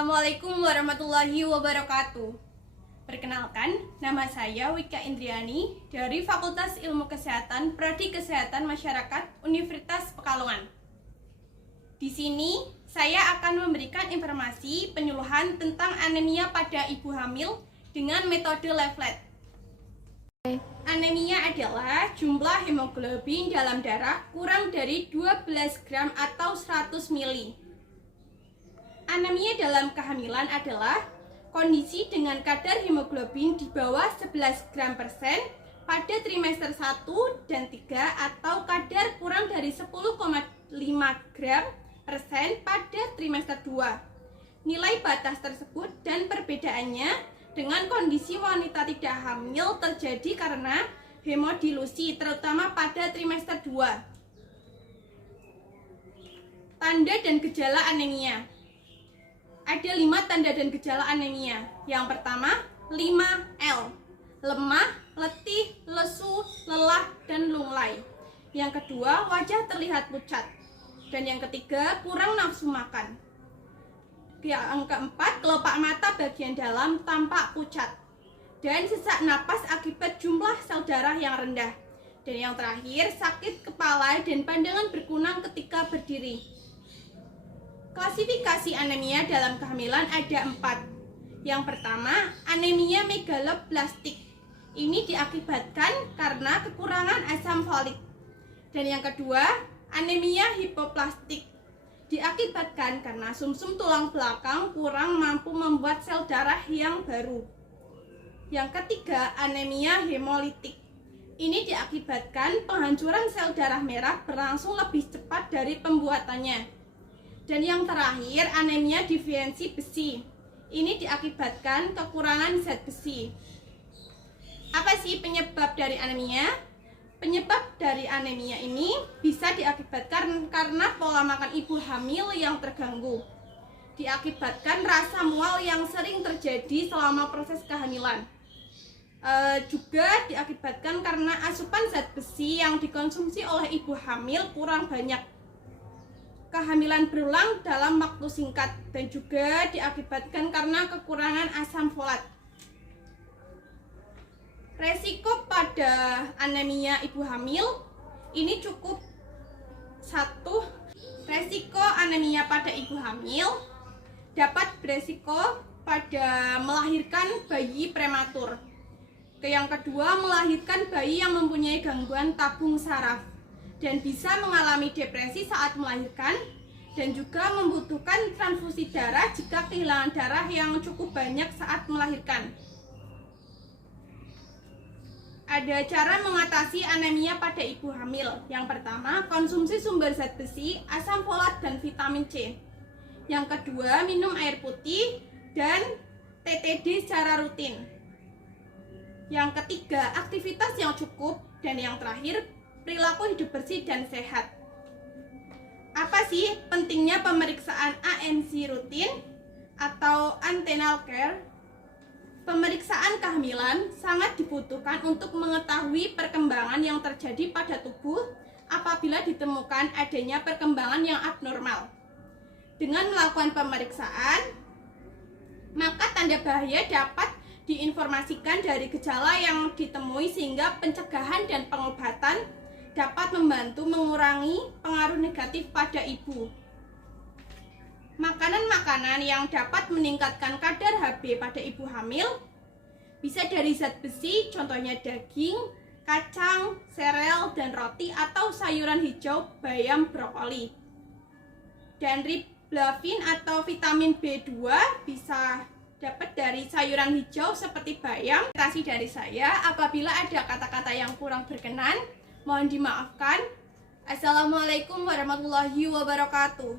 Assalamualaikum warahmatullahi wabarakatuh. Perkenalkan, nama saya Wika Indriani dari Fakultas Ilmu Kesehatan Prodi Kesehatan Masyarakat Universitas Pekalongan. Di sini, saya akan memberikan informasi penyuluhan tentang anemia pada ibu hamil dengan metode leaflet. Anemia adalah jumlah hemoglobin dalam darah kurang dari 12 gram atau 100 mili. Anemia dalam kehamilan adalah kondisi dengan kadar hemoglobin di bawah 11 gram persen pada trimester 1 dan 3 atau kadar kurang dari 10,5 gram persen pada trimester 2. Nilai batas tersebut dan perbedaannya dengan kondisi wanita tidak hamil terjadi karena hemodilusi terutama pada trimester 2. Tanda dan gejala anemia. Ada 5 tanda dan gejala anemia. Yang pertama, 5L. Lemah, letih, lesu, lelah, dan lunglai. Yang kedua, wajah terlihat pucat. Dan yang ketiga, kurang nafsu makan. Yang keempat, kelopak mata bagian dalam tampak pucat. Dan sesak napas akibat jumlah sel darah yang rendah. Dan yang terakhir, sakit kepala dan pandangan berkunang ketika berdiri. Klasifikasi anemia dalam kehamilan ada 4. Yang pertama, anemia megaloblastik. Ini diakibatkan karena kekurangan asam folik. Dan yang kedua, anemia hipoplastik. Diakibatkan karena sumsum tulang belakang kurang mampu membuat sel darah yang baru. Yang ketiga, anemia hemolitik. Ini diakibatkan penghancuran sel darah merah berlangsung lebih cepat dari pembuatannya. Dan yang terakhir, anemia defisiensi besi. Ini diakibatkan kekurangan zat besi. Apa sih penyebab dari anemia? Penyebab dari anemia ini bisa diakibatkan karena pola makan ibu hamil yang terganggu. Diakibatkan rasa mual yang sering terjadi selama proses kehamilan. Juga diakibatkan karena asupan zat besi yang dikonsumsi oleh ibu hamil kurang banyak. Kehamilan berulang dalam waktu singkat dan juga diakibatkan karena kekurangan asam folat. Resiko pada anemia ibu hamil ini cukup 1. Resiko anemia pada ibu hamil dapat beresiko pada melahirkan bayi prematur. Yang kedua, melahirkan bayi yang mempunyai gangguan tabung saraf dan bisa mengalami depresi saat melahirkan dan juga membutuhkan transfusi darah jika kehilangan darah yang cukup banyak saat melahirkan. Ada cara mengatasi anemia pada ibu hamil. Yang pertama, konsumsi sumber zat besi, asam folat, dan vitamin C. Yang kedua, minum air putih dan TTD secara rutin. Yang ketiga, aktivitas yang cukup. Dan yang terakhir, perilaku hidup bersih dan sehat. Apa sih pentingnya pemeriksaan ANC rutin atau antenatal care? Pemeriksaan kehamilan sangat dibutuhkan untuk mengetahui perkembangan yang terjadi pada tubuh apabila ditemukan adanya perkembangan yang abnormal. Dengan melakukan pemeriksaan, maka tanda bahaya dapat diinformasikan dari gejala yang ditemui sehingga pencegahan dan pengobatan dapat membantu mengurangi pengaruh negatif pada ibu. Makanan-makanan yang dapat meningkatkan kadar Hb pada ibu hamil bisa dari zat besi, contohnya daging, kacang, sereal, dan roti atau sayuran hijau, bayam, brokoli. Dan riboflavin atau vitamin B2 bisa dapat dari sayuran hijau seperti bayam. Terima kasih dari saya. Apabila ada kata-kata yang kurang berkenan, mohon dimaafkan. Assalamualaikum warahmatullahi wabarakatuh.